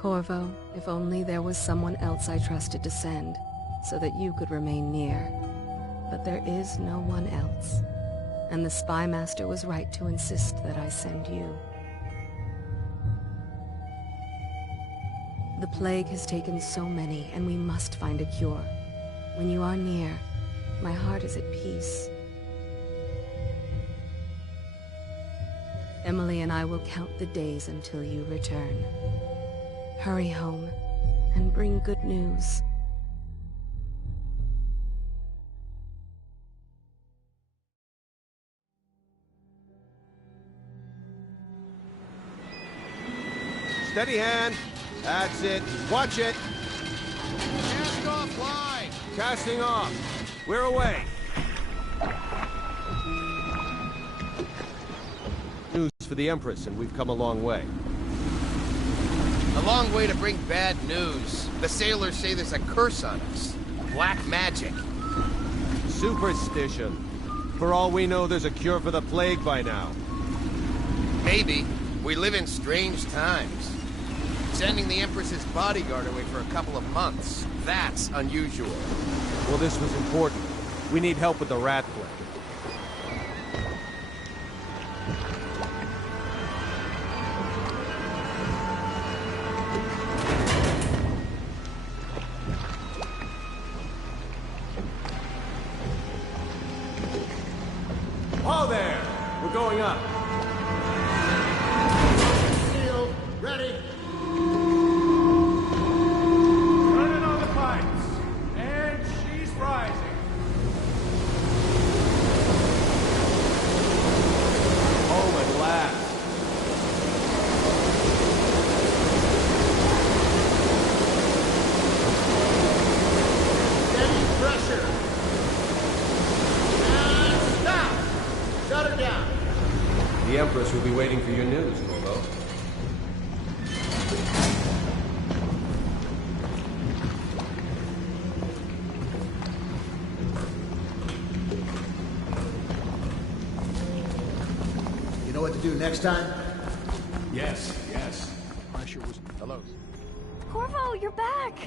Corvo, if only there was someone else I trusted to send, so that you could remain near. But there is no one else, and the Spy Master was right to insist that I send you. The plague has taken so many, and we must find a cure. When you are near, my heart is at peace. Emily and I will count the days until you return. Hurry home, and bring good news. Steady hand. That's it. Watch it. Cast off line. Casting off. We're away. News for the Empress, and we've come a long way. A long way to bring bad news. The sailors say there's a curse on us. Black magic. Superstition. For all we know, there's a cure for the plague by now. Maybe. We live in strange times. Sending the Empress's bodyguard away for a couple of months. That's unusual. Well, this was important. We need help with the rat plague. Oh, there! We're going up. Sealed. Ready. Turning on the pipes. And she's rising. Home at last. Steady pressure. And stop. Shut her down. The Empress will be waiting for your news, Corvo. You know what to do next time? Yes, yes. Pressure was... Hello. Corvo, you're back!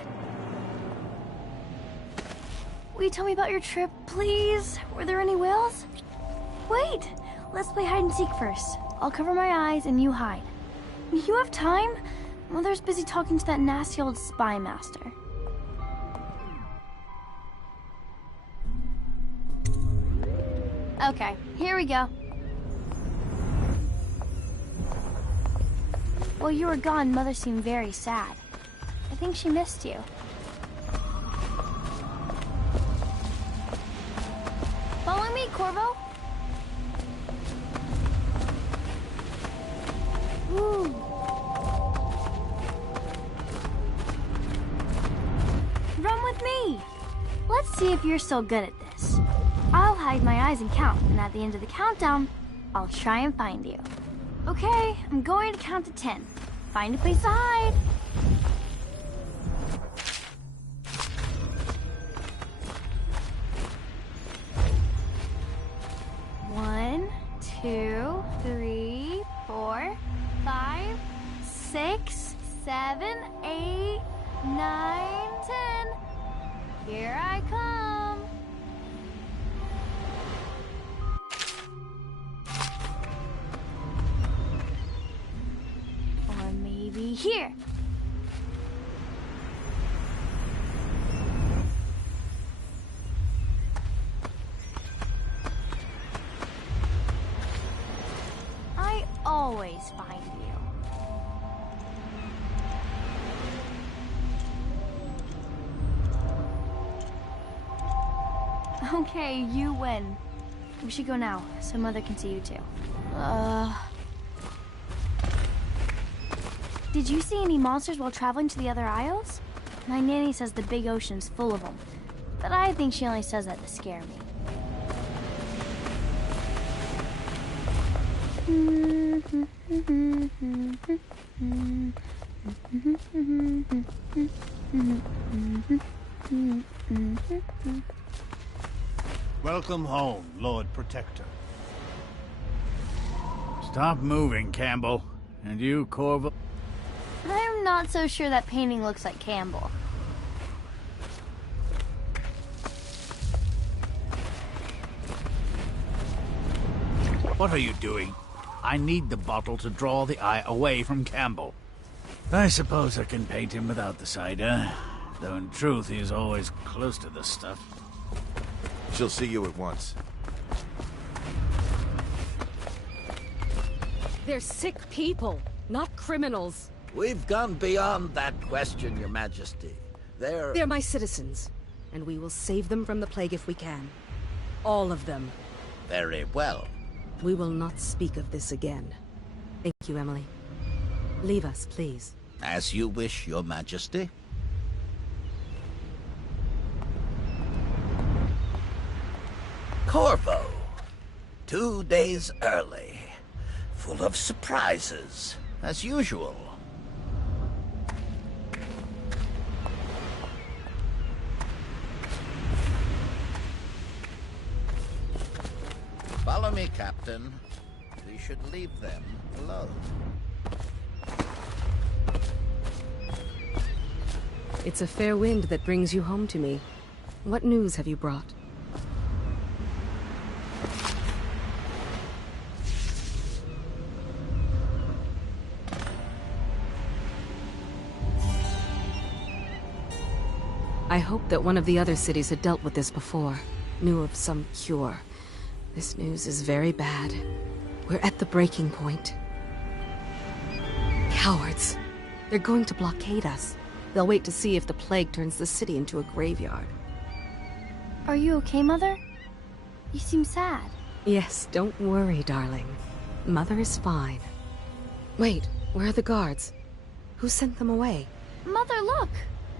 Will you tell me about your trip, please? Were there any whales? Wait! Let's play hide and seek first. I'll cover my eyes and you hide. You have time? Mother's busy talking to that nasty old spy master. Okay, here we go. While you were gone, Mother seemed very sad. I think she missed you. Follow me, Corvo. Ooh. Run with me. Let's see if you're so good at this. I'll hide my eyes and count, and at the end of the countdown, I'll try and find you. Okay, I'm going to count to 10. Find a place to hide. One, 2, 3, 4, 5, 6, 7, 8, 9, 10. Here I come. Or maybe here. I always find you. Okay, you win. We should go now, so Mother can see you too. Did you see any monsters while traveling to the other isles? My nanny says the big ocean's full of them, but I think she only says that to scare me. Welcome home, Lord Protector. Stop moving, Campbell. And you, Corvo. I'm not so sure that painting looks like Campbell. What are you doing? I need the bottle to draw the eye away from Campbell. I suppose I can paint him without the cider, though in truth he is always close to the stuff. She'll see you at once. They're sick people, not criminals. We've gone beyond that question, Your Majesty. They're my citizens, and we will save them from the plague if we can. All of them. Very well. We will not speak of this again. Thank you, Emily. Leave us, please. As you wish, Your Majesty. Corvo. 2 days early. Full of surprises, as usual. Follow me, Captain. We should leave them alone. It's a fair wind that brings you home to me. What news have you brought? I hoped that one of the other cities had dealt with this before, knew of some cure. This news is very bad. We're at the breaking point. Cowards. They're going to blockade us. They'll wait to see if the plague turns the city into a graveyard. Are you okay, Mother? You seem sad. Yes, don't worry, darling. Mother is fine. Wait, where are the guards? Who sent them away? Mother, look!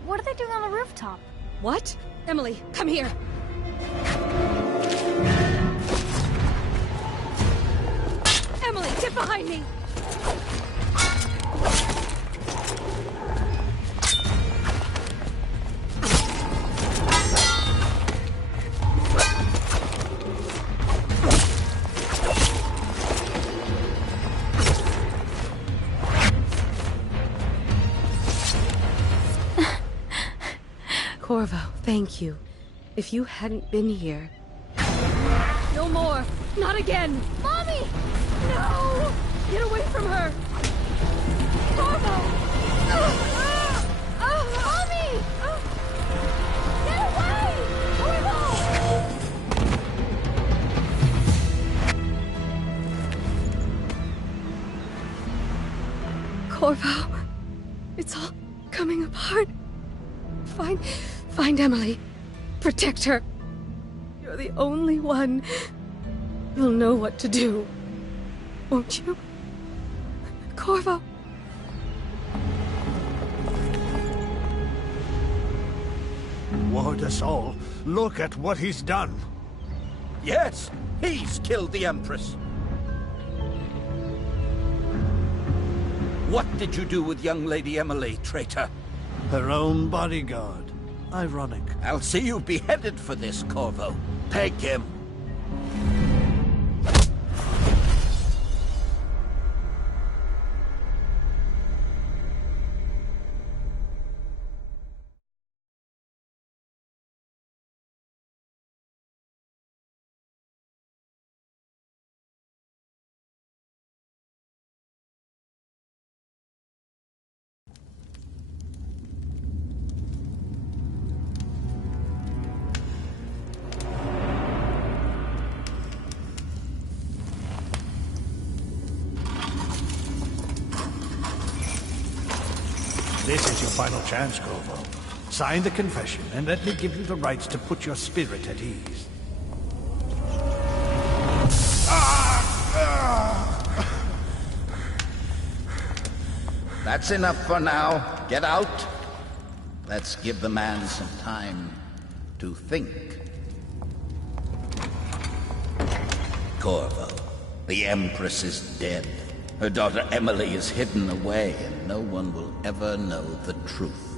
What are they doing on the rooftop? What? Emily, come here! Emily, get behind me! Corvo, thank you. If you hadn't been here... No more! Not again! Mommy! No! Get away from her! Corvo! Mommy! Get away! Corvo, it's all coming apart. Find Emily. Protect her. You're the only one who'll know what to do. Won't you? Corvo. Ward us all. Look at what he's done. Yes, he's killed the Empress. What did you do with young Lady Emily, traitor? Her own bodyguard. Ironic. I'll see you beheaded for this, Corvo. Peg him. This is your final chance, Corvo. Sign the confession, and let me give you the rights to put your spirit at ease. That's enough for now. Get out. Let's give the man some time to think. Corvo, the Empress is dead. Her daughter Emily is hidden away, and no one will ever know the truth.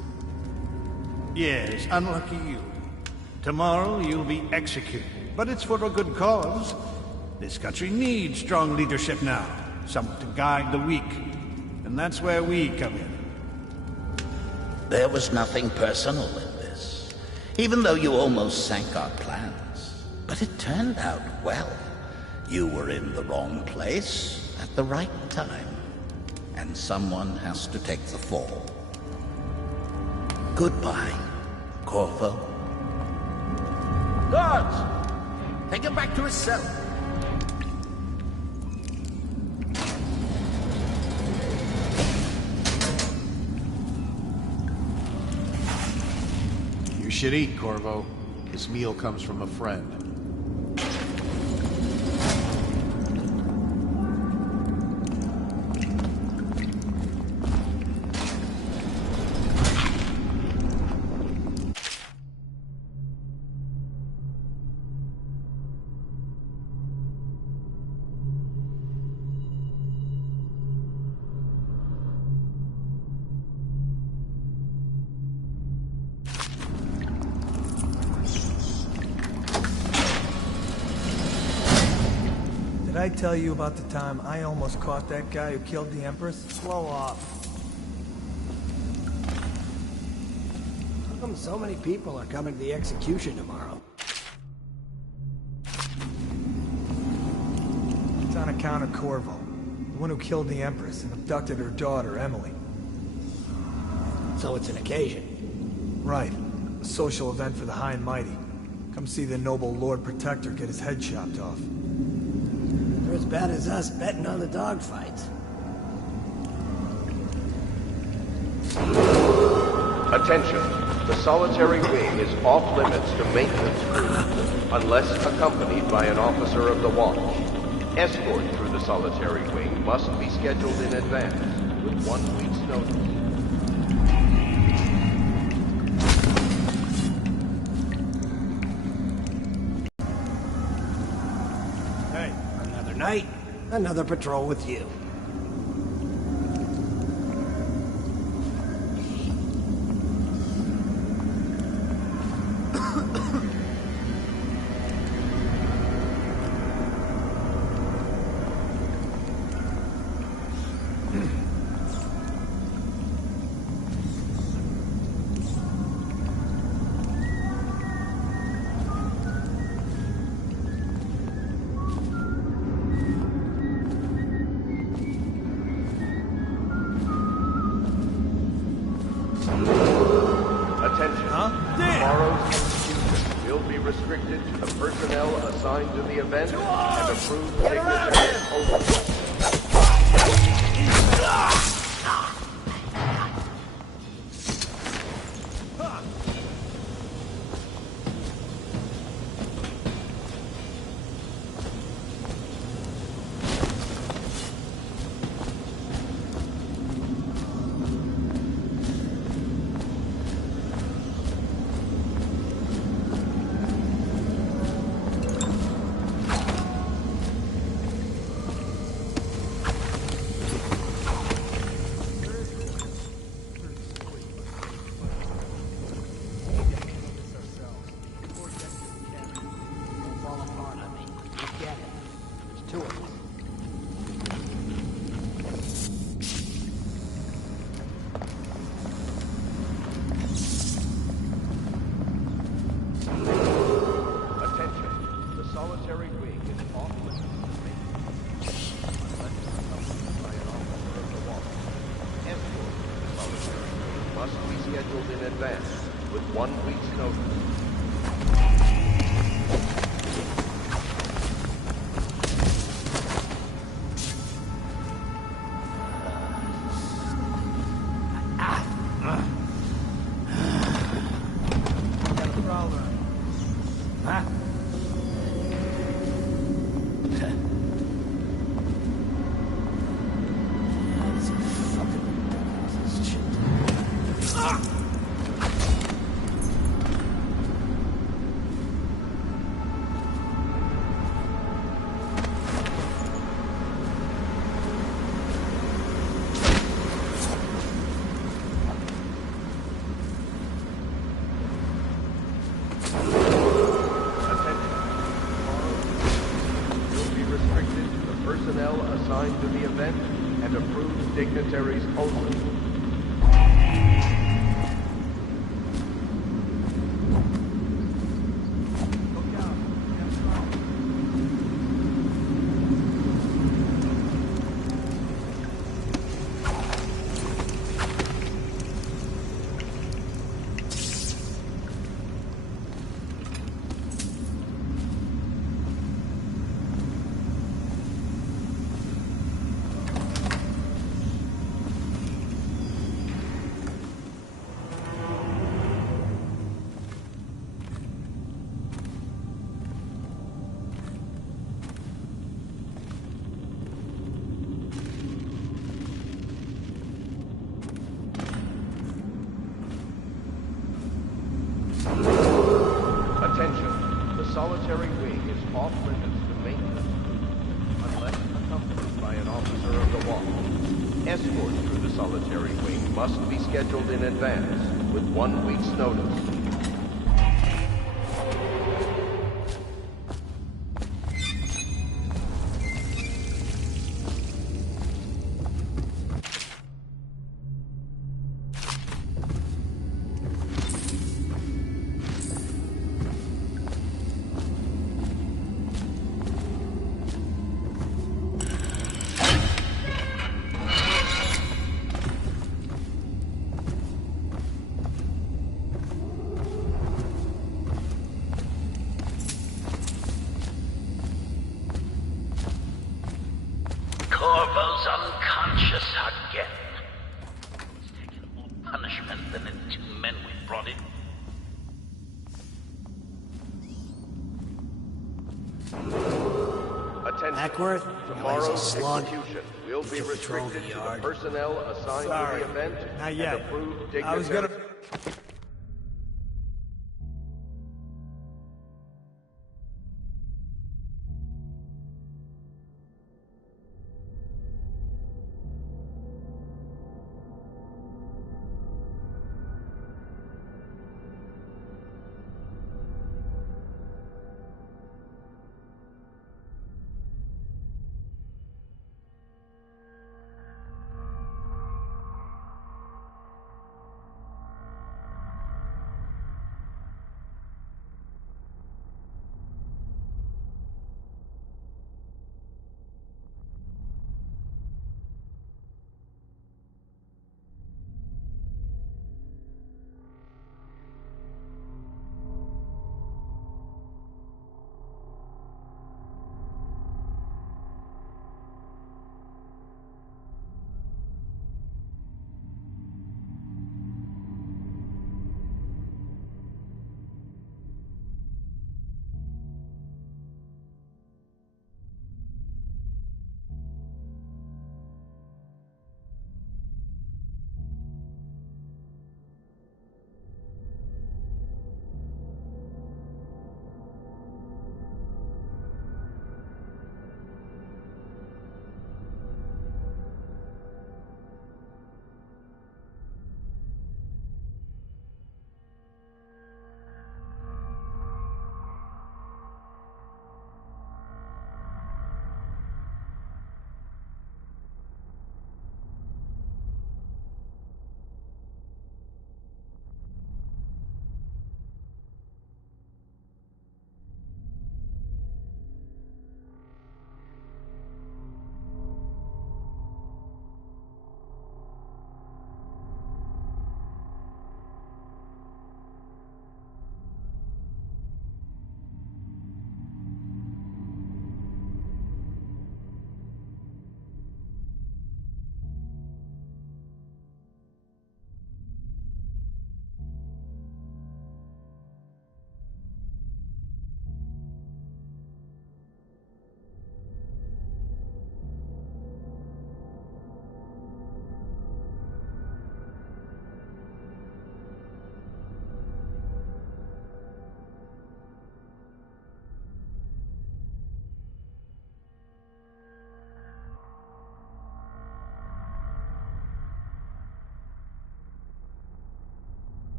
Yes, unlucky you. Tomorrow you'll be executed, but it's for a good cause. This country needs strong leadership now, someone to guide the weak. And that's where we come in. There was nothing personal in this, even though you almost sank our plans. But it turned out well. You were in the wrong place at the right time, and someone has to take the fall. Goodbye, Corvo. Guards! Take him back to his cell. You should eat, Corvo. This meal comes from a friend. Did I tell you about the time I almost caught that guy who killed the Empress? Slow off. How come so many people are coming to the execution tomorrow? It's on account of Corvo, the one who killed the Empress and abducted her daughter, Emily. So it's an occasion. Right. A social event for the high and mighty. Come see the noble Lord Protector get his head chopped off. They're as bad as us betting on the dogfights. Attention. The solitary wing is off limits to maintenance crew, unless accompanied by an officer of the watch. Escort through the solitary wing must be scheduled in advance, with 1 week's notice. Hey, another night, another patrol with you. Tomorrow's execution will be restricted to the personnel assigned to the event and approved dignitaries only. Must be scheduled in advance, with 1 week's notice. Personnel assigned to the event and approved dignitaries only. Wing must be scheduled in advance, with 1 week's notice. Corvo's unconscious again. He's taken more punishment than the 2 men we brought in. Attention. Ackworth? Tomorrow's He's a slug. execution will be Just patrol restricted the to the yard. personnel assigned Sorry. to the event Not and yet. approved I was gonna... dignitaries.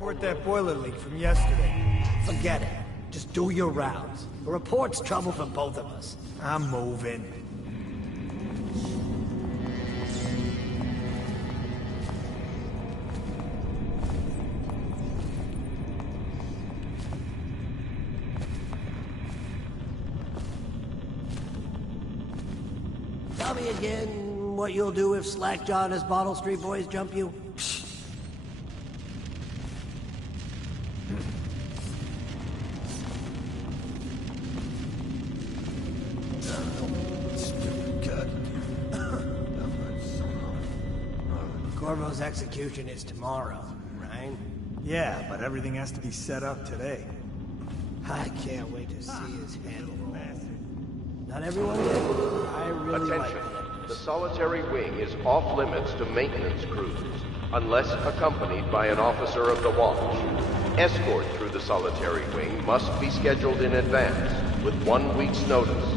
Report that boiler leak from yesterday. Forget it. Just do your rounds. A report's trouble for both of us. I'm moving. Tell me again what you'll do if Slackjaw and his Bottle Street boys jump you. Corvo's execution is tomorrow, right? Yeah, but everything has to be set up today. I can't wait to see his head roll. Not everyone did. I really like Attention. it. The solitary wing is off limits to maintenance crews, unless accompanied by an officer of the watch. Escort through the solitary wing must be scheduled in advance, with 1 week's notice.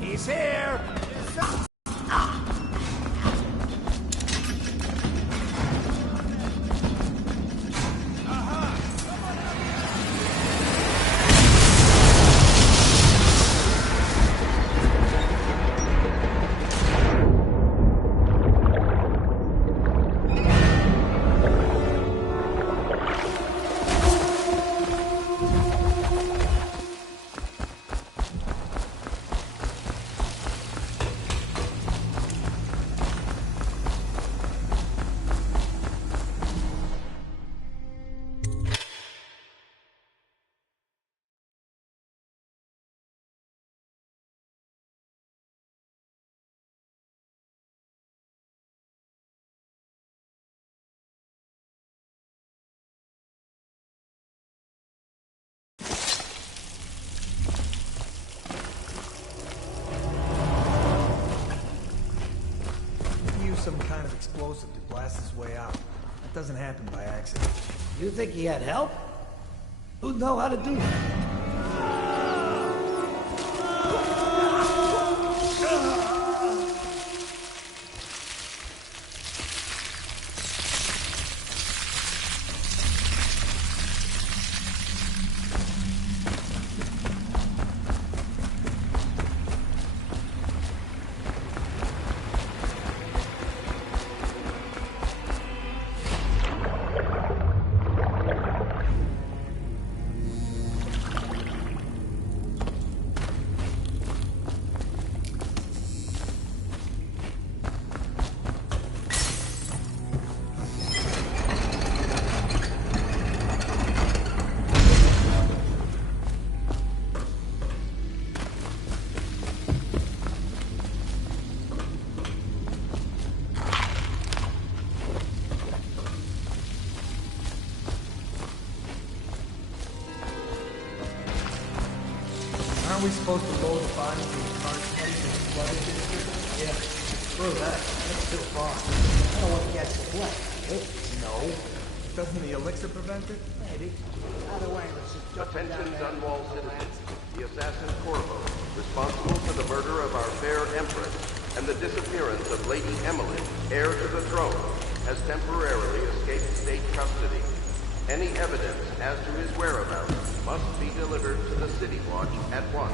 He's here! Some kind of explosive to blast his way out. That doesn't happen by accident. You think he had help? Who'd know how to do that? Aren't we supposed to load the bodies in the cars heading to the flooded district? Yeah, screw that. That's too far. I don't want to catch the flood. No. Doesn't the elixir prevent it? Maybe. Either way, let's just jump down Attention there. Dunwall citizens. The assassin Corvo, responsible for the murder of our fair empress and the disappearance of Lady Emily, heir to the throne, has temporarily escaped state custody. Any evidence as to his whereabouts must be delivered to the City Watch at once.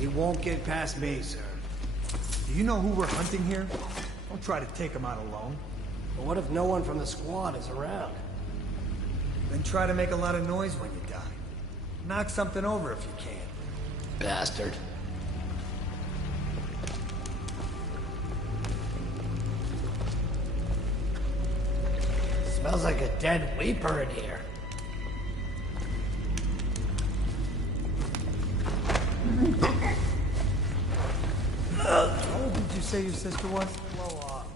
He won't get past me, sir. Do you know who we're hunting here? Don't try to take him out alone. But what if no one from the squad is around? Then try to make a lot of noise when you die. Knock something over if you can. Bastard. Smells like a dead Weeper in here. How old did you say your sister was? Blow up.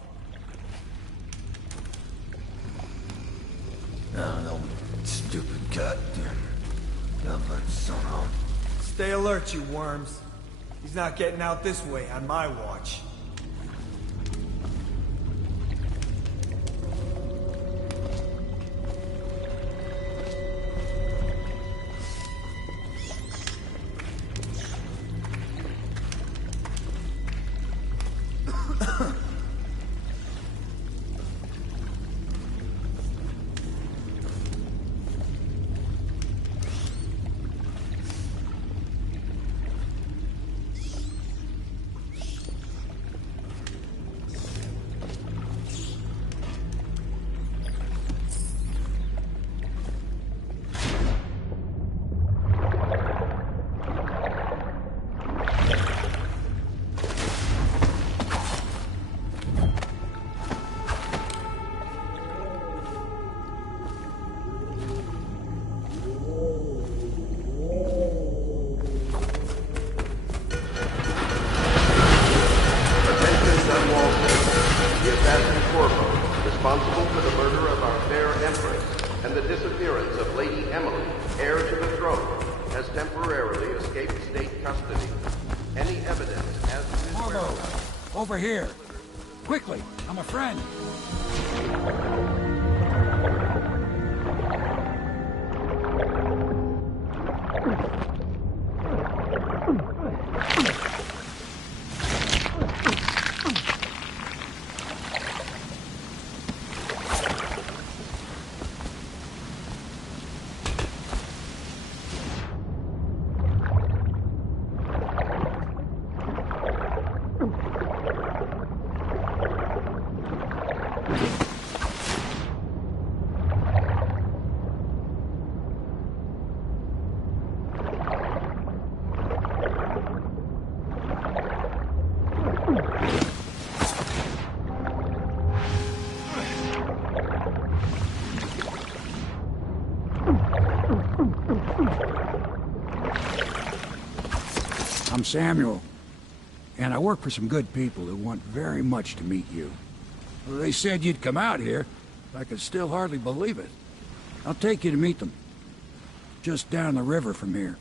No, stupid goddamn. Government son. Stay alert, you worms. He's not getting out this way on my watch. responsible for the murder of our fair empress and the disappearance of Lady Emily, heir to the throne, has temporarily escaped state custody. Any evidence as to his whereabouts Over here. Quickly, I'm a friend. I'm Samuel, and I work for some good people who want very much to meet you. Well, they said you'd come out here. I could still hardly believe it. I'll take you to meet them. Just down the river from here.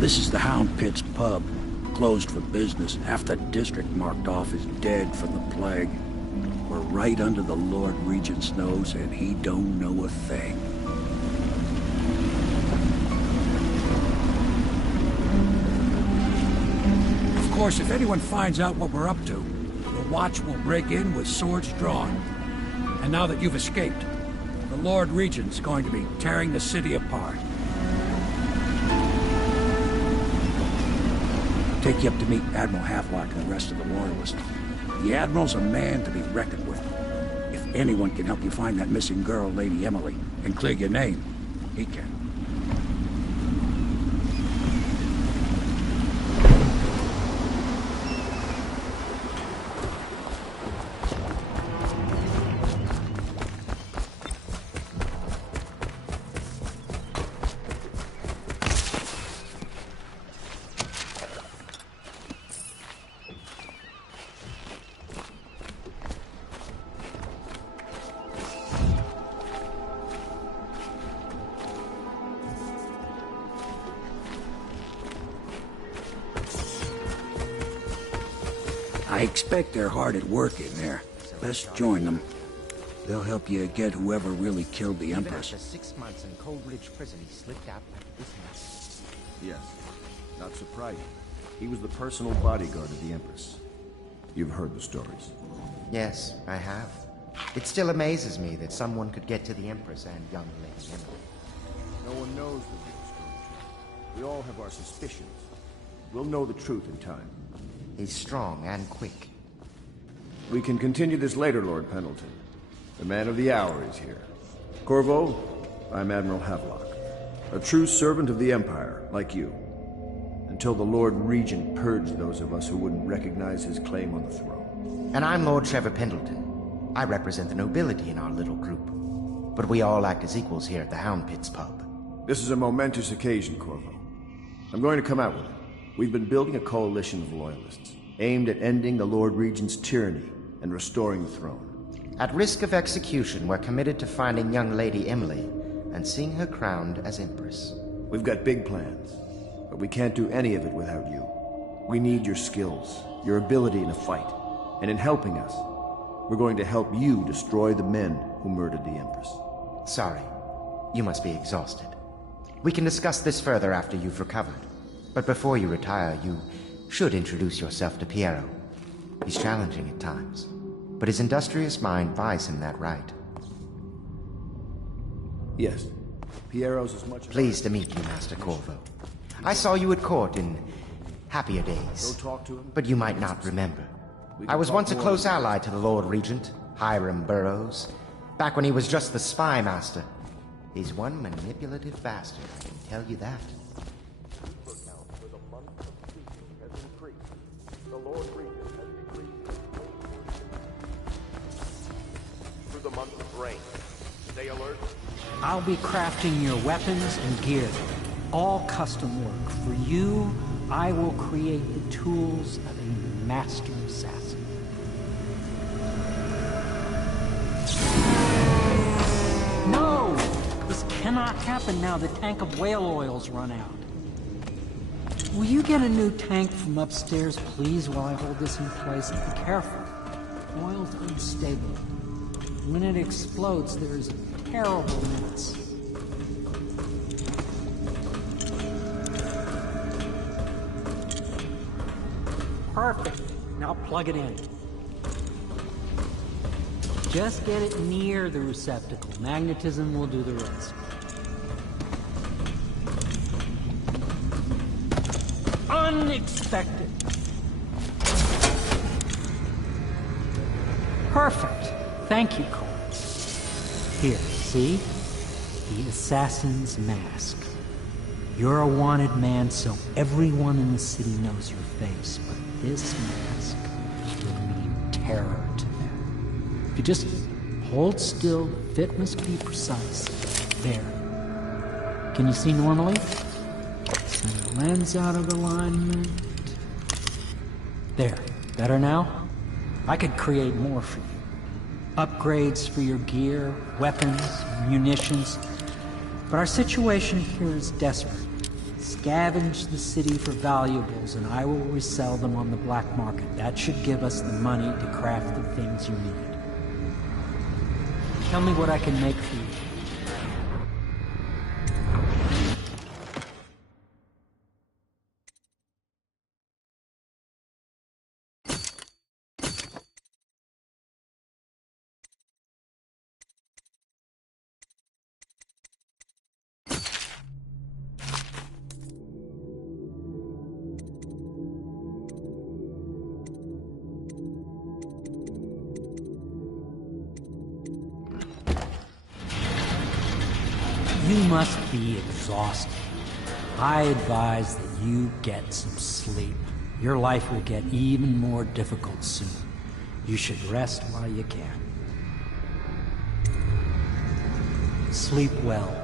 This is the Hound Pit's pub, closed for business. Half the district marked off as dead from the plague. We're right under the Lord Regent's nose, and he don't know a thing. Of course, if anyone finds out what we're up to, the Watch will break in with swords drawn. And now that you've escaped, the Lord Regent's going to be tearing the city apart. Take you up to meet Admiral Havelock and the rest of the Loyalists. The Admiral's a man to be reckoned with. If anyone can help you find that missing girl, Lady Emily, and clear your name, he can. I expect they're hard at work in there. Best join them. They'll help you get whoever really killed the Empress. After 6 months in Coldridge Prison, he slipped out like this month. Yes. Not surprising. He was the personal bodyguard of the Empress. You've heard the stories. Yes, I have. It still amazes me that someone could get to the Empress and young Lady Emily. No one knows the real story. We all have our suspicions. We'll know the truth in time. He's strong and quick. We can continue this later, Lord Pendleton. The man of the hour is here. Corvo, I'm Admiral Havelock. A true servant of the Empire, like you. Until the Lord Regent purged those of us who wouldn't recognize his claim on the throne. And I'm Lord Trevor Pendleton. I represent the nobility in our little group. But we all act as equals here at the Hound Pit's pub. This is a momentous occasion, Corvo. I'm going to come out with it. We've been building a coalition of loyalists, aimed at ending the Lord Regent's tyranny and restoring the throne. At risk of execution, we're committed to finding young Lady Emily and seeing her crowned as Empress. We've got big plans, but we can't do any of it without you. We need your skills, your ability in a fight, and in helping us, we're going to help you destroy the men who murdered the Empress. Sorry, you must be exhausted. We can discuss this further after you've recovered. But before you retire, you should introduce yourself to Piero. He's challenging at times, but his industrious mind buys him that right. Yes. Piero's as much... Pleased to meet you, Master Corvo. I saw you at court in happier days, Go talk to him. but you might not remember. I was once a close ally to the Lord Regent, Hiram Burroughs, back when he was just the spy master. He's one manipulative bastard, I can tell you that. Count for the month of seeking has increased. The Lord Regent has decreased through the month of rain. Stay alert. I'll be crafting your weapons and gear. All custom work. For you, I will create the tools of a master assassin. No! This cannot happen now. The tank of whale oil's run out. Will you get a new tank from upstairs, please, while I hold this in place? And be careful. Oil's unstable. When it explodes, there's a terrible mess. Perfect. Now plug it in. Just get it near the receptacle. Magnetism will do the rest. Unexpected. Perfect. Thank you, Cole. Here, see? The assassin's mask. You're a wanted man, so everyone in the city knows your face, but this mask will mean terror to them. If you just hold still, the fit must be precise. There. Can you see normally? Send the lens out of alignment. There. Better now? I could create more for you. Upgrades for your gear, weapons, munitions. But our situation here is desperate. Scavenge the city for valuables, and I will resell them on the black market. That should give us the money to craft the things you need. Tell me what I can make for you. You must be exhausted. I advise that you get some sleep. Your life will get even more difficult soon. You should rest while you can. Sleep well.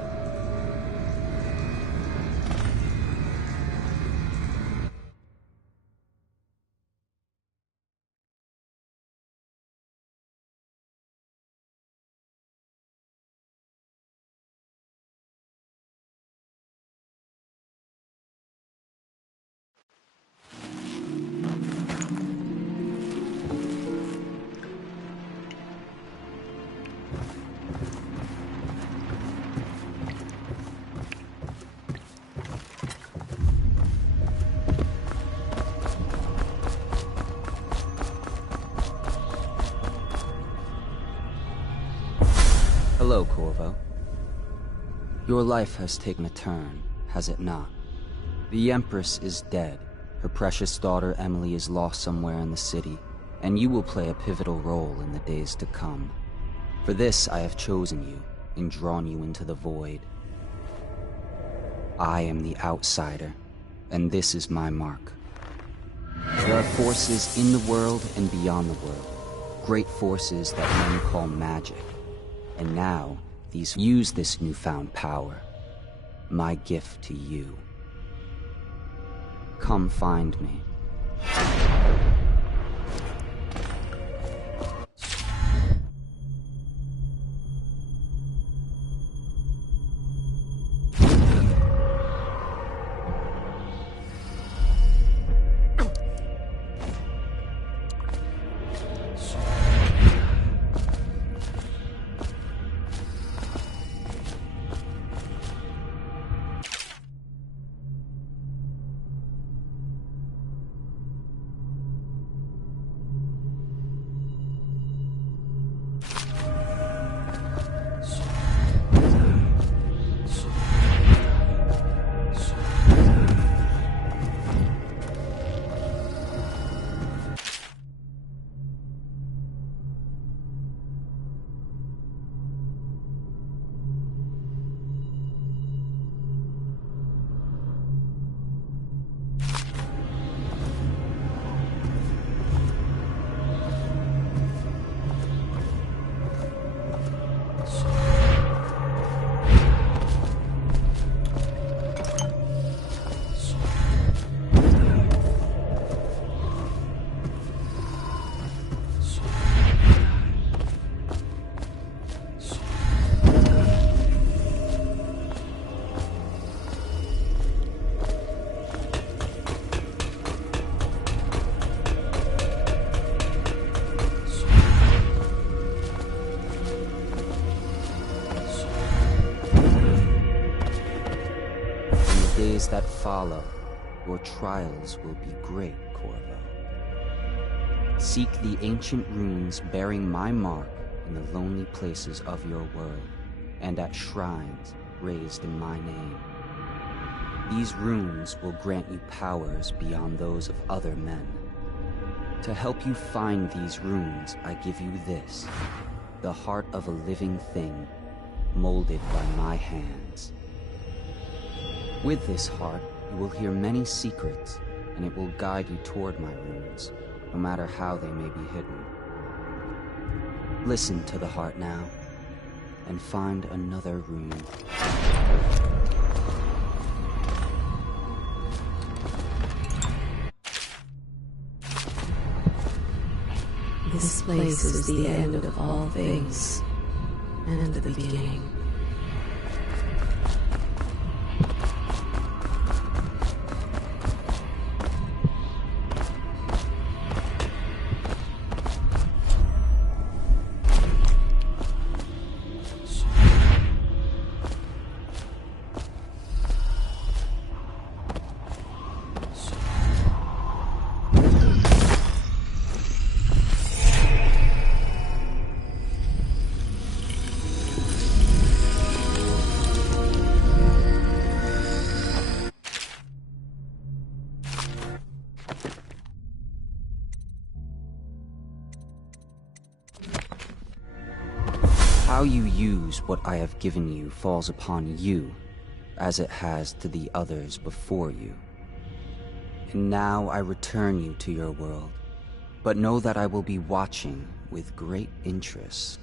Hello, Corvo. Your life has taken a turn, has it not? The Empress is dead. Her precious daughter Emily is lost somewhere in the city, and you will play a pivotal role in the days to come. For this, I have chosen you and drawn you into the void. I am the outsider, and this is my mark. There are forces in the world and beyond the world, great forces that men call magic. And now, these use this newfound power, my gift to you. Come find me. days that follow, your trials will be great, Corvo. Seek the ancient runes bearing my mark in the lonely places of your world, and at shrines raised in my name. These runes will grant you powers beyond those of other men. To help you find these runes, I give you this, the heart of a living thing, molded by my hands. With this heart, you will hear many secrets, and it will guide you toward my runes, no matter how they may be hidden. Listen to the heart now, and find another rune. This place is the end of all things, and the beginning. How you use what I have given you falls upon you, as it has to the others before you. And now I return you to your world, but know that I will be watching with great interest.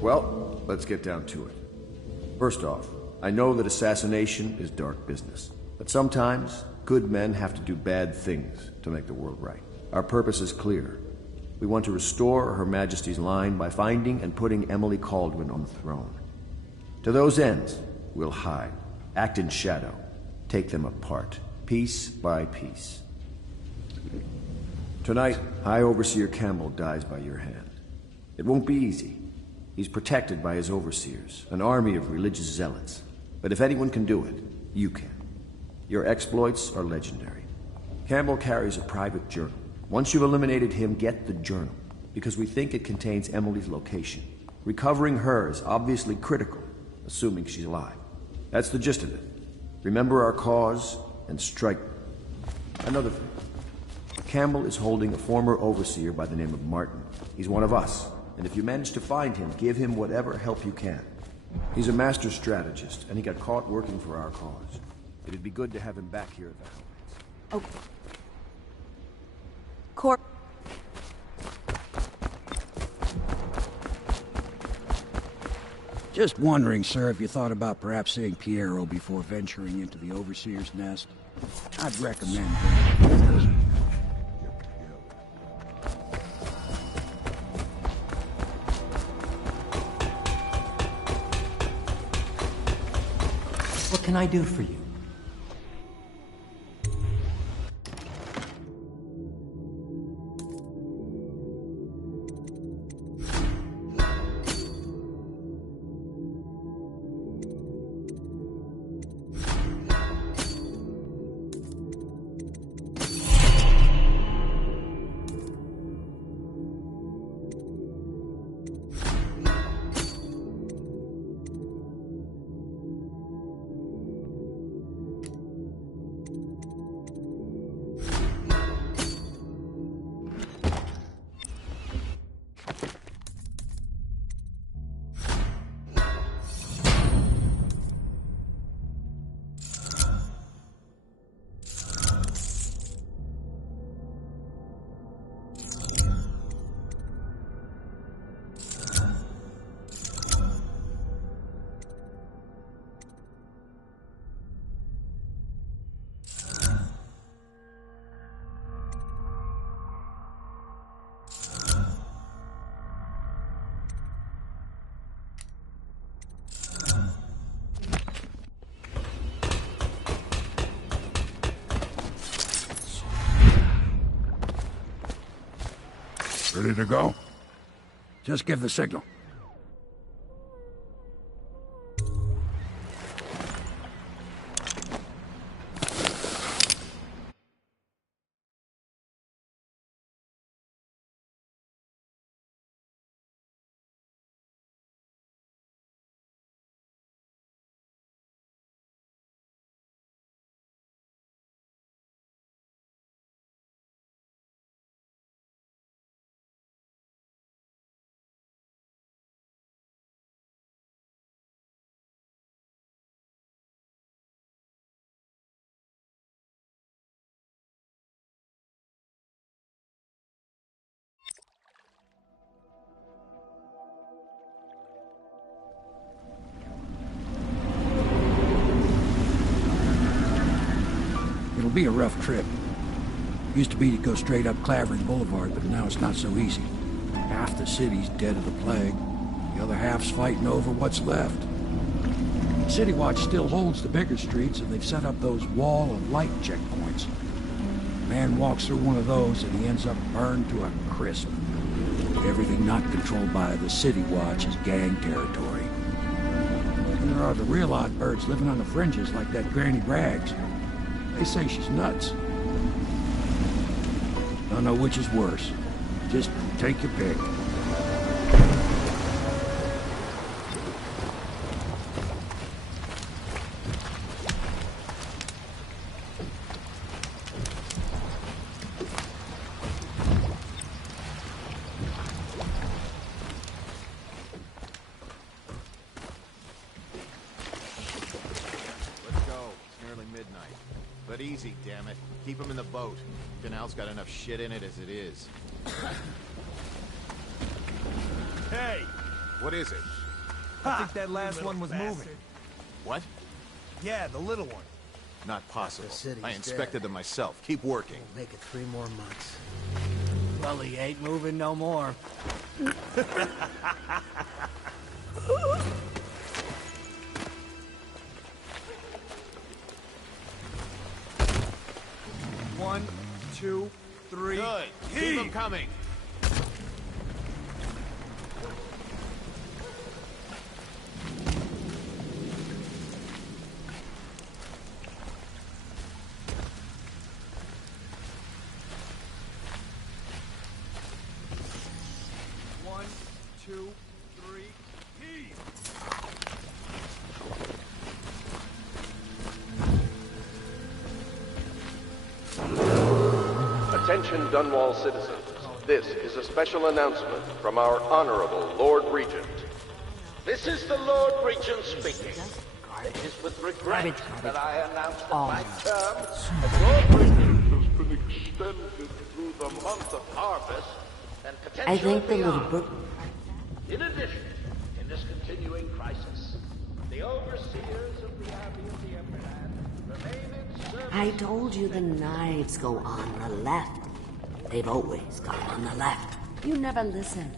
Well, let's get down to it. First off, I know that assassination is dark business, but sometimes good men have to do bad things to make the world right. Our purpose is clear. We want to restore Her Majesty's line by finding and putting Emily Kaldwin on the throne. To those ends, we'll hide, act in shadow, take them apart, piece by piece. Tonight, High Overseer Campbell dies by your hand. It won't be easy. He's protected by his overseers, an army of religious zealots. But if anyone can do it, you can. Your exploits are legendary. Campbell carries a private journal. Once you've eliminated him, get the journal, because we think it contains Emily's location. Recovering her is obviously critical, assuming she's alive. That's the gist of it. Remember our cause, and strike. Another thing. Campbell is holding a former overseer by the name of Martin. He's one of us, and if you manage to find him, give him whatever help you can. He's a master strategist, and he got caught working for our cause. It'd be good to have him back here at the Howlands. Oh. Cor... Just wondering, sir, if you thought about perhaps seeing Piero before venturing into the Overseer's nest. I'd recommend that. What can I do for you? Ready to go? Just give the signal. It'll be a rough trip. Used to be to go straight up Clavering Boulevard, but now it's not so easy. Half the city's dead of the plague. The other half's fighting over what's left. City Watch still holds the bigger streets, and they've set up those wall of light checkpoints. A man walks through one of those, and he ends up burned to a crisp. Everything not controlled by the City Watch is gang territory. And there are the real odd birds living on the fringes like that Granny Rags. They say she's nuts. Don't know which is worse. Just take your pick. But easy, damn it. Keep him in the boat. Canal's got enough shit in it as it is. Hey! What is it? I think that last one was moving. What? Yeah, the little one. Not possible. The city's I inspected them myself. Keep working. We'll make it 3 more months. Well, he ain't moving no more. One, 2, 3. Good. Keep them coming. Attention Dunwall citizens. This is a special announcement from our Honorable Lord Regent. This is the Lord Regent speaking. It is with regret that I announce that my term as Lord Regent has been extended through the month of harvest and potentially I think the little beyond. brook. In addition, in this continuing crisis, the overseers of the Abbey of the Emberland remain in service. I told you the knives go on the left. They've always gone on the left. You never listen.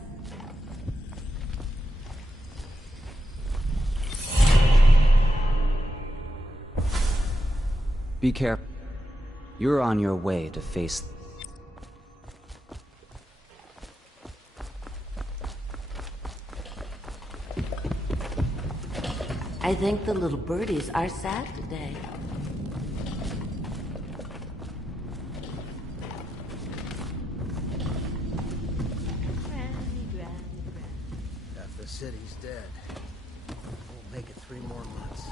Be careful. You're on your way to face... I think the little birdies are sad today. Half the city's dead. Won't make it 3 more months.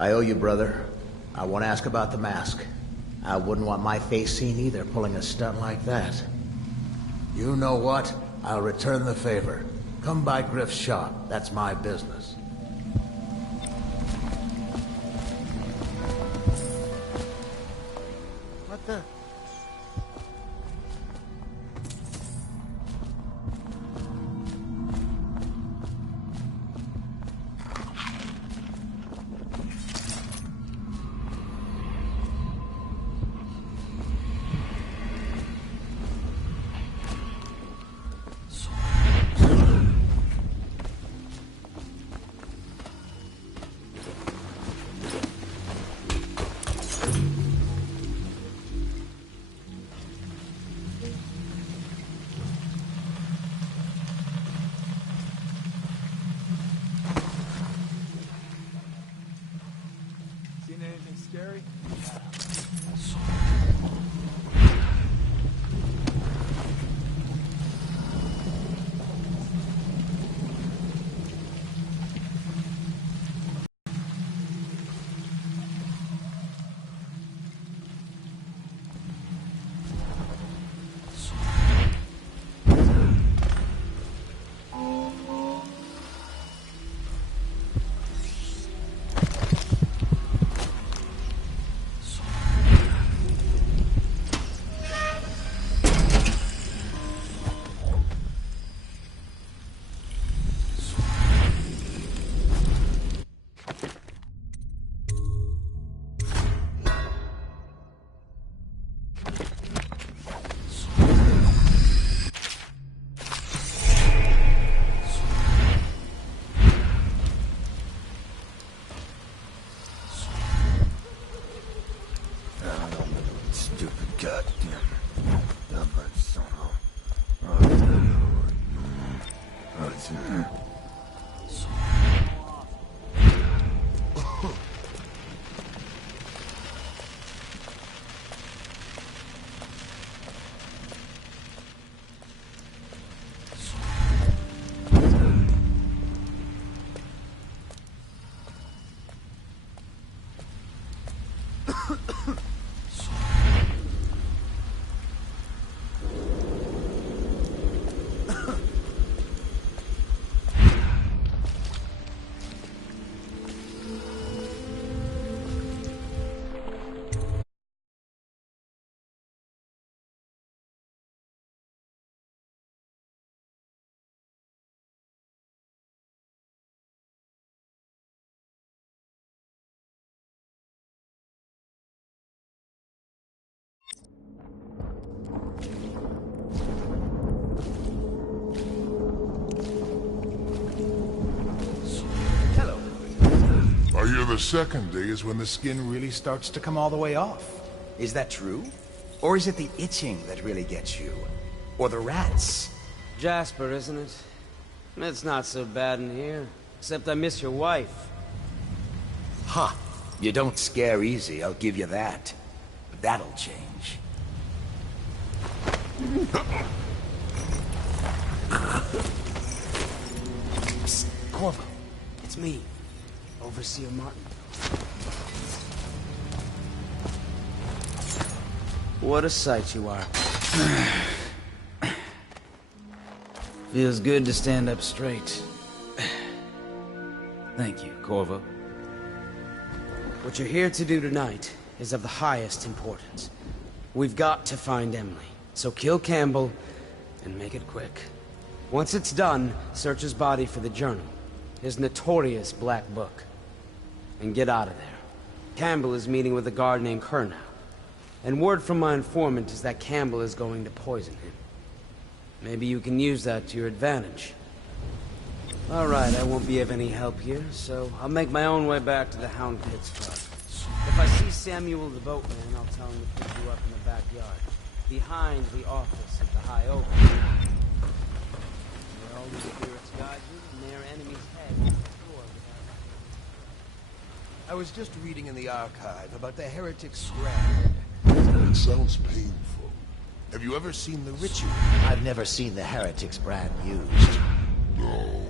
I owe you, brother. I want to ask about the mask. I wouldn't want my face seen either, pulling a stunt like that. You know what? I'll return the favor. Come by Griff's shop. That's my business. What the... Seen anything scary? Stupid goddamn stubborn son of... I hear the second day is when the skin really starts to come all the way off. Is that true? Or is it the itching that really gets you? Or the rats? Jasper, isn't it? It's not so bad in here. Except I miss your wife. Huh. You don't scare easy, I'll give you that. But that'll change. Psst, Corvo. It's me, Overseer Martin. What a sight you are. Feels good to stand up straight. Thank you, Corvo. What you're here to do tonight is of the highest importance. We've got to find Emily, so kill Campbell and make it quick. Once it's done, search his body for the journal, his notorious black book, and get out of there. Campbell is meeting with a guard named Kernow, and word from my informant is that Campbell is going to poison him. Maybe you can use that to your advantage. Alright, I won't be of any help here, so I'll make my own way back to the Hound Pits front. If I see Samuel the boatman, I'll tell him to pick you up in the backyard, behind the office at the High Oak. Where all the spirits guide you, and their enemy's head is destroyed without... I was just reading in the archive about the heretic Strand. It sounds painful. Have you ever seen the ritual? I've never seen the heretic's brand used. No.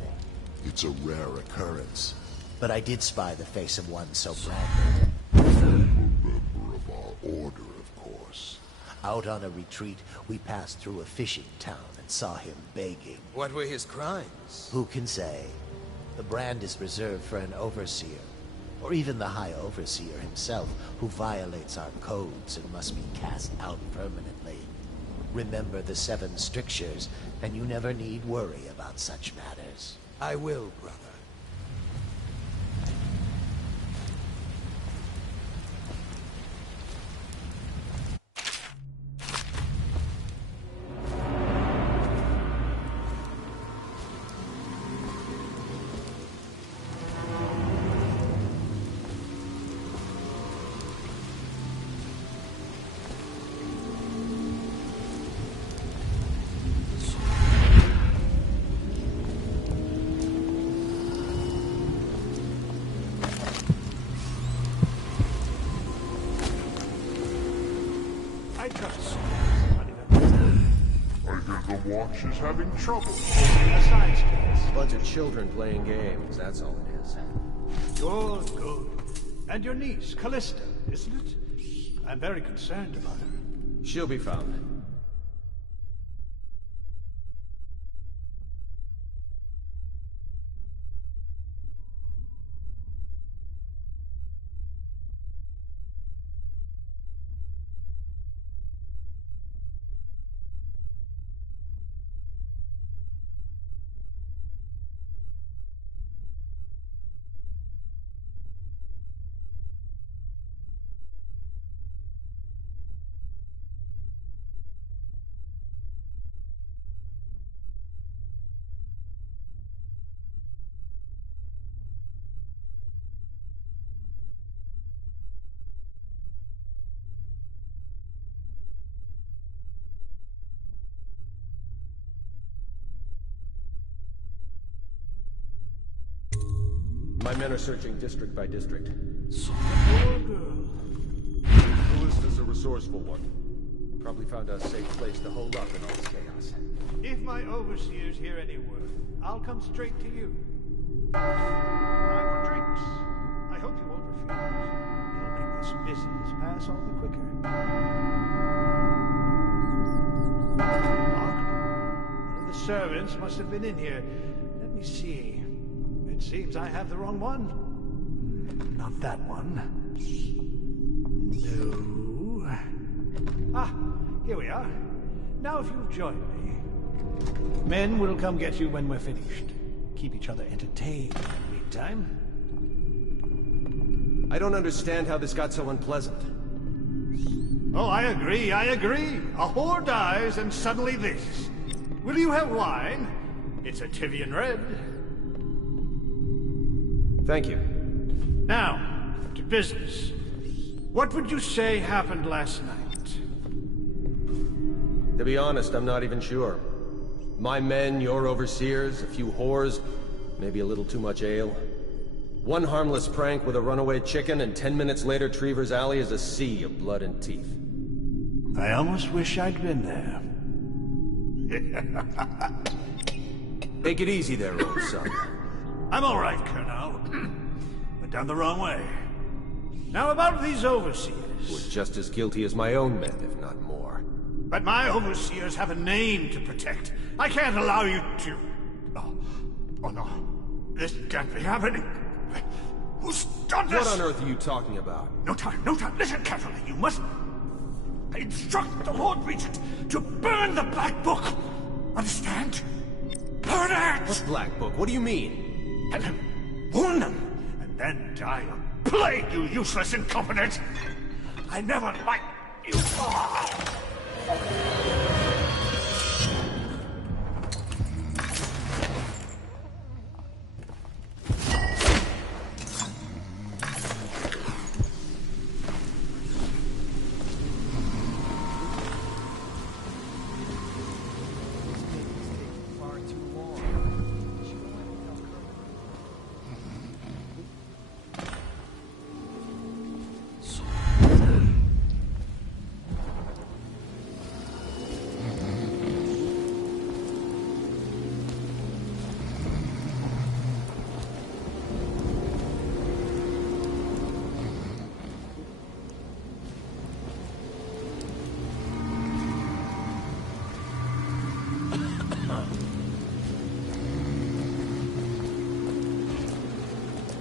It's a rare occurrence. But I did spy the face of one so branded. A member of our order, of course. Out on a retreat, we passed through a fishing town and saw him begging. What were his crimes? Who can say? The brand is reserved for an overseer, or even the High Overseer himself, who violates our codes and must be cast out permanently. Remember the 7 strictures, and you never need worry about such matters. I will, brother. The Watch is having trouble. A science class. Bunch of children playing games, that's all it is. Good, good. And your niece, Callista, isn't it? I'm very concerned about her. She'll be found. My men are searching district by district. Poor girl. Callista's a resourceful one. Probably found a safe place to hold up in all this chaos. If my overseers hear any word, I'll come straight to you. Time for drinks. I hope you won't refuse. It'll make this business pass all the quicker. Locked. One of the servants must have been in here. Let me see. It seems I have the wrong one. Not that one. No. Ah, here we are. Now if you'll join me. Men will come get you when we're finished. Keep each other entertained in the meantime. I don't understand how this got so unpleasant. Oh, I agree, I agree. A whore dies and suddenly this. Will you have wine? It's a Tivian Red. Thank you. Now, to business. What would you say happened last night? To be honest, I'm not even sure. My men, your overseers, a few whores, maybe a little too much ale. One harmless prank with a runaway chicken, and 10 minutes later Trevor's Alley is a sea of blood and teeth. I almost wish I'd been there. Take it easy there, old son. I'm all right, Colonel. Went down the wrong way. Now about these overseers. Who are just as guilty as my own men, if not more. But my overseers have a name to protect. I can't allow you to... Oh no. This can't be happening. Who's done this? What on earth are you talking about? No time. Listen carefully. You must... I instruct the Lord Regent to burn the Black Book. Understand? Burn it! What Black Book? What do you mean? And then warn them. And then die a plague, you useless incompetent! I never liked you.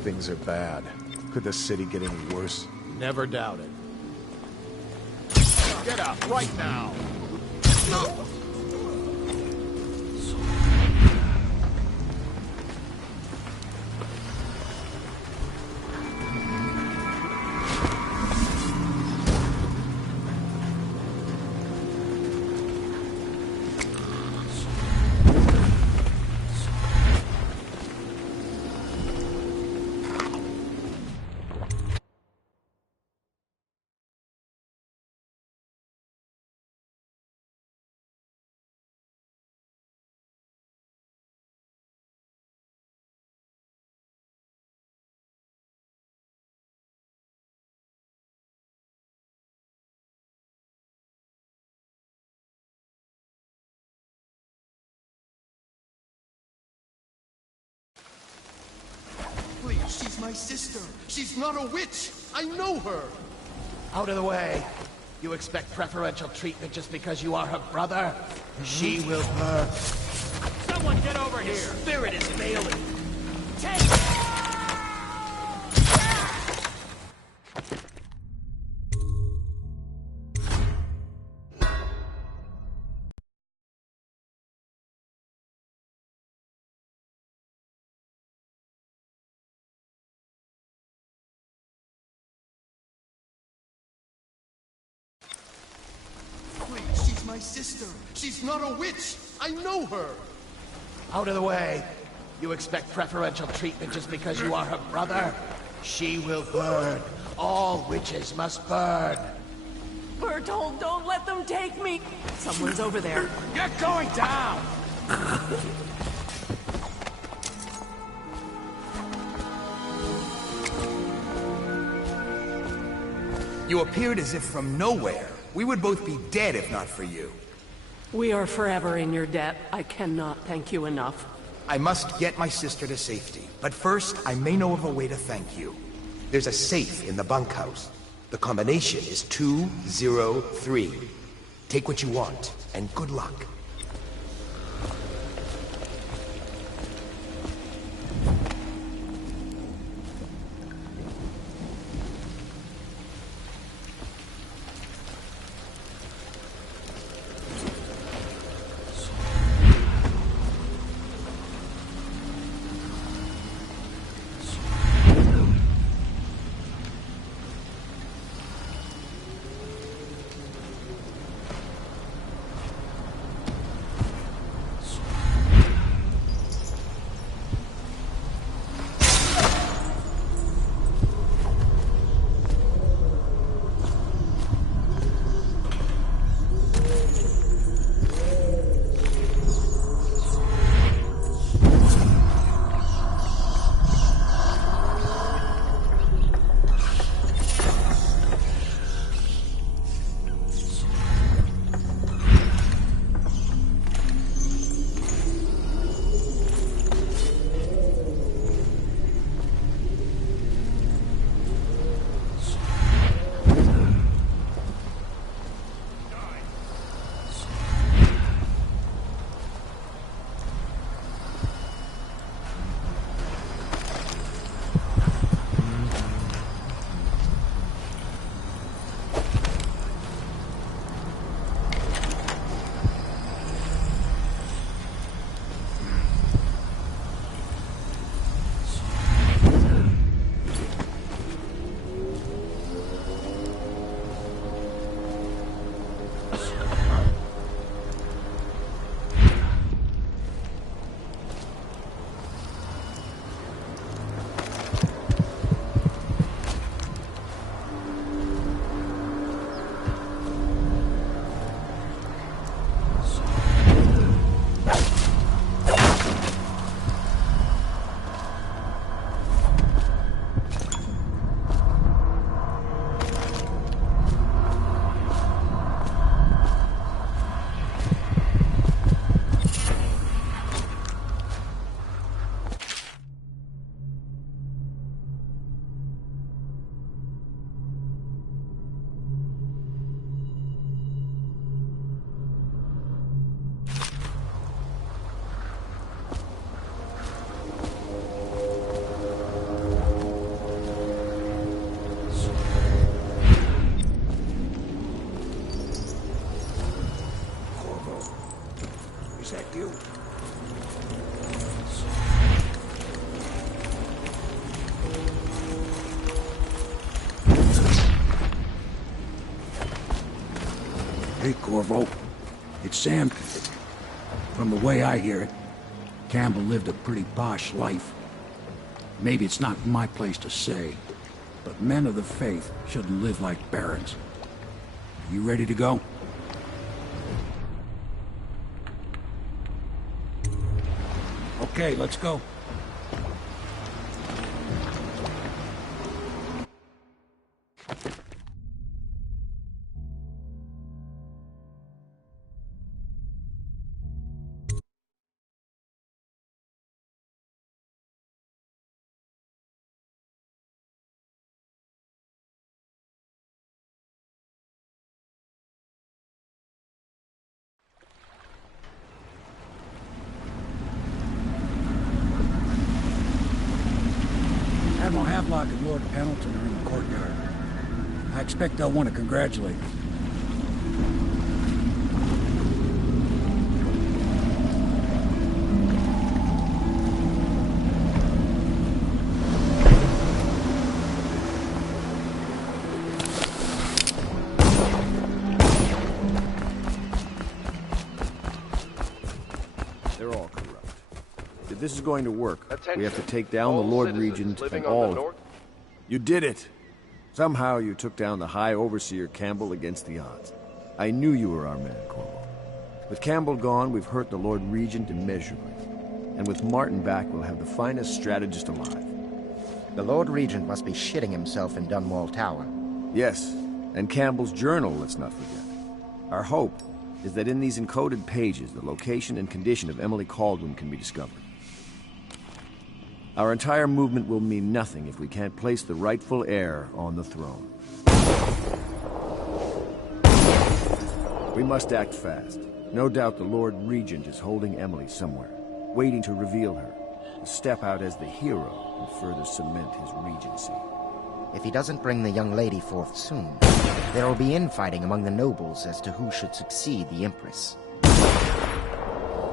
Things are bad. Could the city get any worse? Never doubt it. Get up, right now! Please, she's my sister. She's not a witch. I know her. Out of the way. You expect preferential treatment just because you are her brother? She will burn. Someone get over here. Spirit is failing. Take my sister. She's not a witch. I know her. Out of the way. You expect preferential treatment just because you are her brother? She will burn. All witches must burn. We're told don't let them take me. Someone's over there. Get going down! You appeared as if from nowhere. We would both be dead if not for you. We are forever in your debt. I cannot thank you enough. I must get my sister to safety, but first I may know of a way to thank you. There's a safe in the bunkhouse. The combination is 203. Take what you want, and good luck. Hey, Corvo. It's Sam. From the way I hear it, Campbell lived a pretty posh life. Maybe it's not my place to say, but men of the faith shouldn't live like barons. You ready to go? Okay, let's go. Admiral Havelock and Lord Pendleton are in the courtyard. I expect they'll want to congratulate me. They're all corrupt. If this is going to work, we have to take down All the Lord citizens Regent living and on the all... north- You did it! Somehow you took down the High Overseer Campbell against the odds. I knew you were our man, Corvo. With Campbell gone, we've hurt the Lord Regent immeasurably. And with Martin back, we'll have the finest strategist alive. The Lord Regent must be shitting himself in Dunwall Tower. Yes, and Campbell's journal, let's not forget. Our hope is that in these encoded pages, the location and condition of Emily Caldwin can be discovered. Our entire movement will mean nothing if we can't place the rightful heir on the throne. We must act fast. No doubt the Lord Regent is holding Emily somewhere, waiting to reveal her, to step out as the hero and further cement his regency. If he doesn't bring the young lady forth soon, there will be infighting among the nobles as to who should succeed the Empress.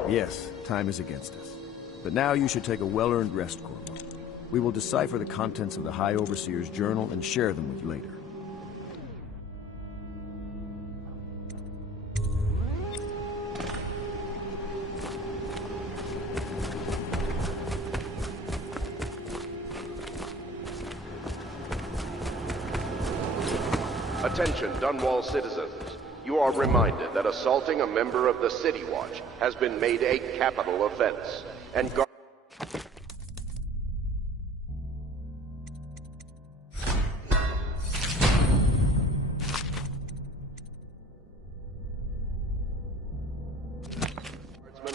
Yes, time is against us. But now you should take a well-earned rest, Corvo. We will decipher the contents of the High Overseer's journal and share them with you later. Attention, Dunwall citizens. You are reminded that assaulting a member of the City Watch has been made a capital offense, and guardsmen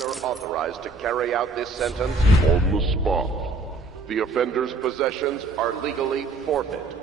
are authorized to carry out this sentence on the spot. The offender's possessions are legally forfeit.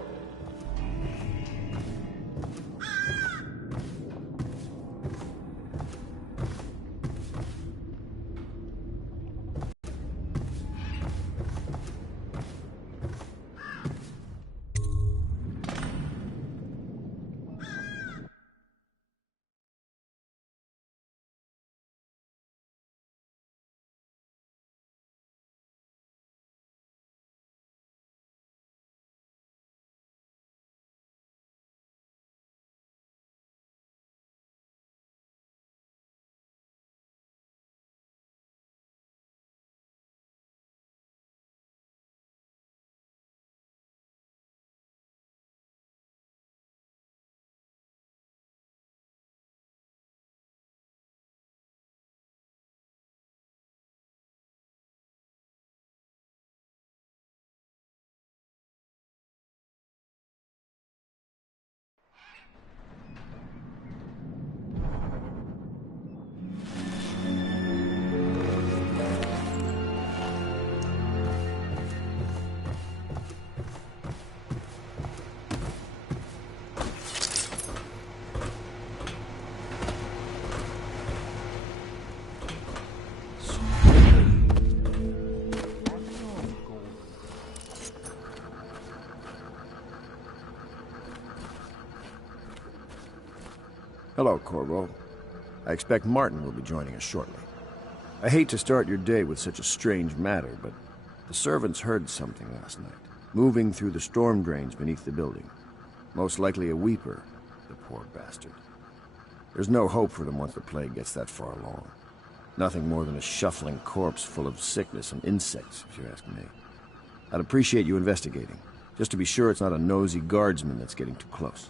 Hello, Corvo. I expect Martin will be joining us shortly. I hate to start your day with such a strange matter, but the servants heard something last night, moving through the storm drains beneath the building. Most likely a weeper, the poor bastard. There's no hope for them once the plague gets that far along. Nothing more than a shuffling corpse full of sickness and insects, if you ask me. I'd appreciate you investigating, just to be sure it's not a nosy guardsman that's getting too close.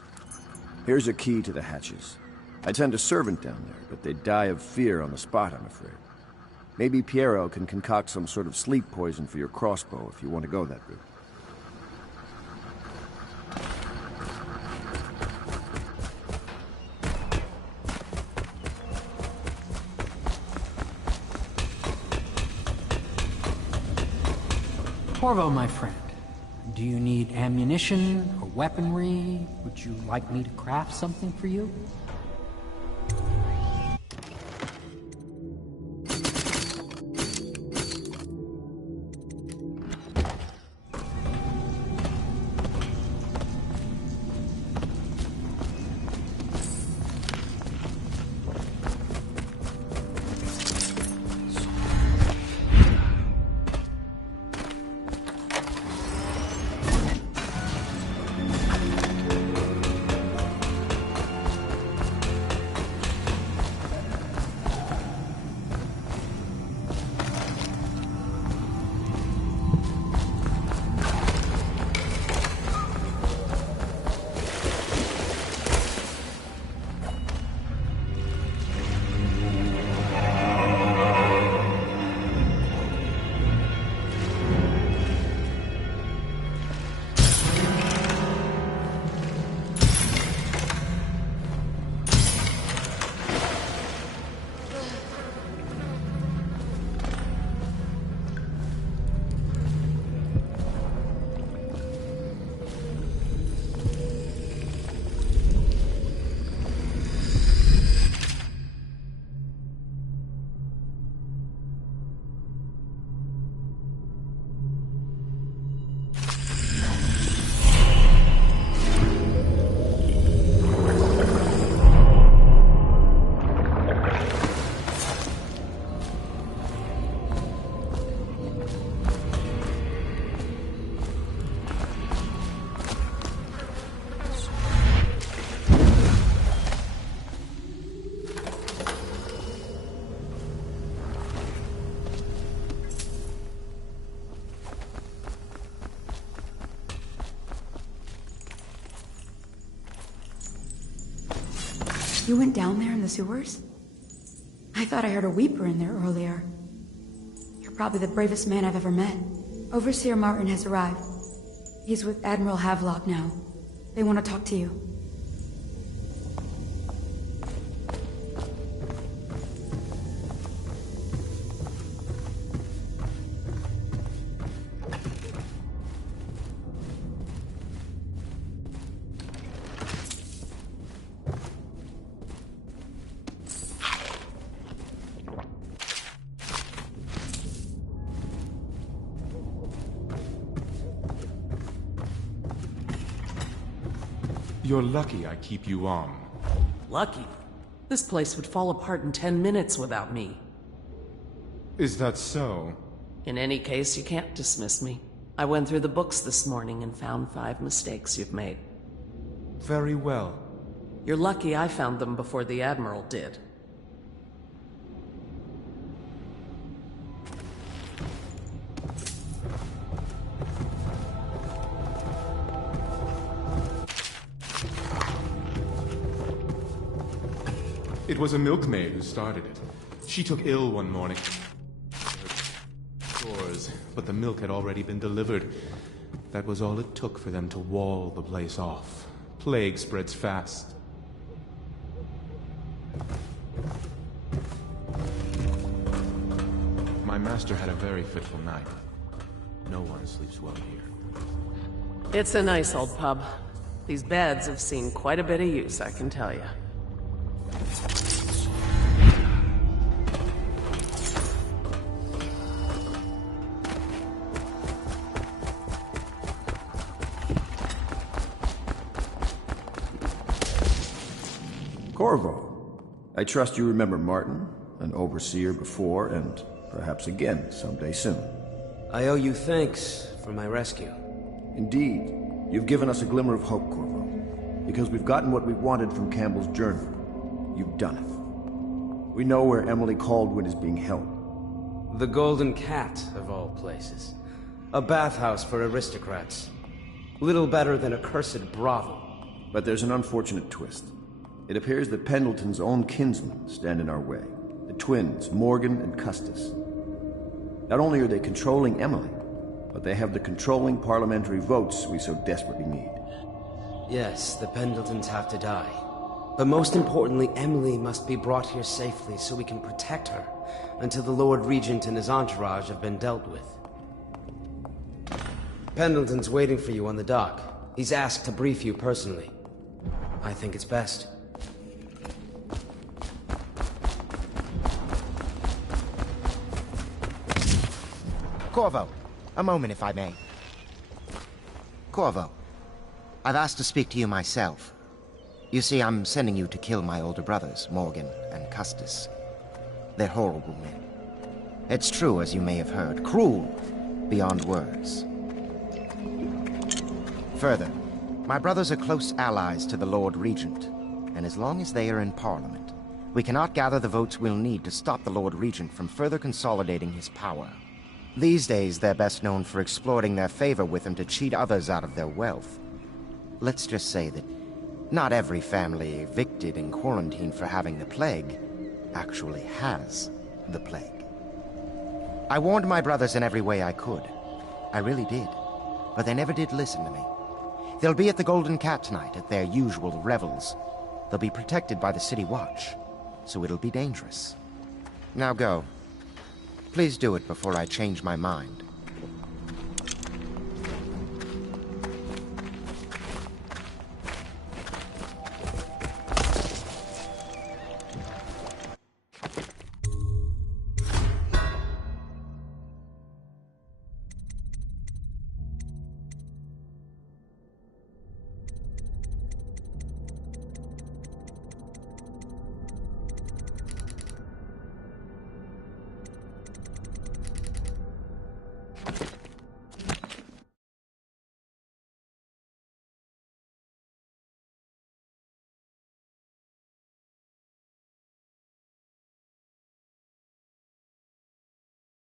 Here's a key to the hatches. I sent a servant down there, but they'd die of fear on the spot, I'm afraid. Maybe Piero can concoct some sort of sleep poison for your crossbow if you want to go that route. Corvo, my friend, do you need ammunition or weaponry? Would you like me to craft something for you? You went down there in the sewers? I thought I heard a weeper in there earlier. You're probably the bravest man I've ever met. Overseer Martin has arrived. He's with Admiral Havelock now. They want to talk to you. You're lucky I keep you on. Lucky? This place would fall apart in 10 minutes without me. Is that so? In any case, you can't dismiss me. I went through the books this morning and found 5 mistakes you've made. Very well. You're lucky I found them before the Admiral did. It was a milkmaid who started it. She took ill one morning. Stores, but the milk had already been delivered. That was all it took for them to wall the place off. Plague spreads fast. My master had a very fitful night. No one sleeps well here. It's a nice old pub. These beds have seen quite a bit of use, I can tell you. Corvo, I trust you remember Martin, an overseer before, and perhaps again someday soon. I owe you thanks for my rescue. Indeed. You've given us a glimmer of hope, Corvo. Because we've gotten what we wanted from Campbell's journal. You've done it. We know where Emily Caldwin is being held. The Golden Cat, of all places. A bathhouse for aristocrats. Little better than a cursed brothel. But there's an unfortunate twist. It appears that Pendleton's own kinsmen stand in our way. The twins, Morgan and Custis. Not only are they controlling Emily, but they have the controlling parliamentary votes we so desperately need. Yes, the Pendletons have to die. But most importantly, Emily must be brought here safely so we can protect her until the Lord Regent and his entourage have been dealt with. Pendleton's waiting for you on the dock. He's asked to brief you personally. I think it's best. Corvo, a moment if I may. Corvo, I've asked to speak to you myself. You see, I'm sending you to kill my older brothers, Morgan and Custis. They're horrible men. It's true, as you may have heard, cruel beyond words. Further, my brothers are close allies to the Lord Regent, and as long as they are in Parliament, we cannot gather the votes we'll need to stop the Lord Regent from further consolidating his power. These days, they're best known for exploiting their favor with him to cheat others out of their wealth. Let's just say that not every family evicted and quarantined for having the plague actually has the plague. I warned my brothers in every way I could. I really did. But they never did listen to me. They'll be at the Golden Cat tonight at their usual revels. They'll be protected by the City Watch, so it'll be dangerous. Now go. Please do it before I change my mind.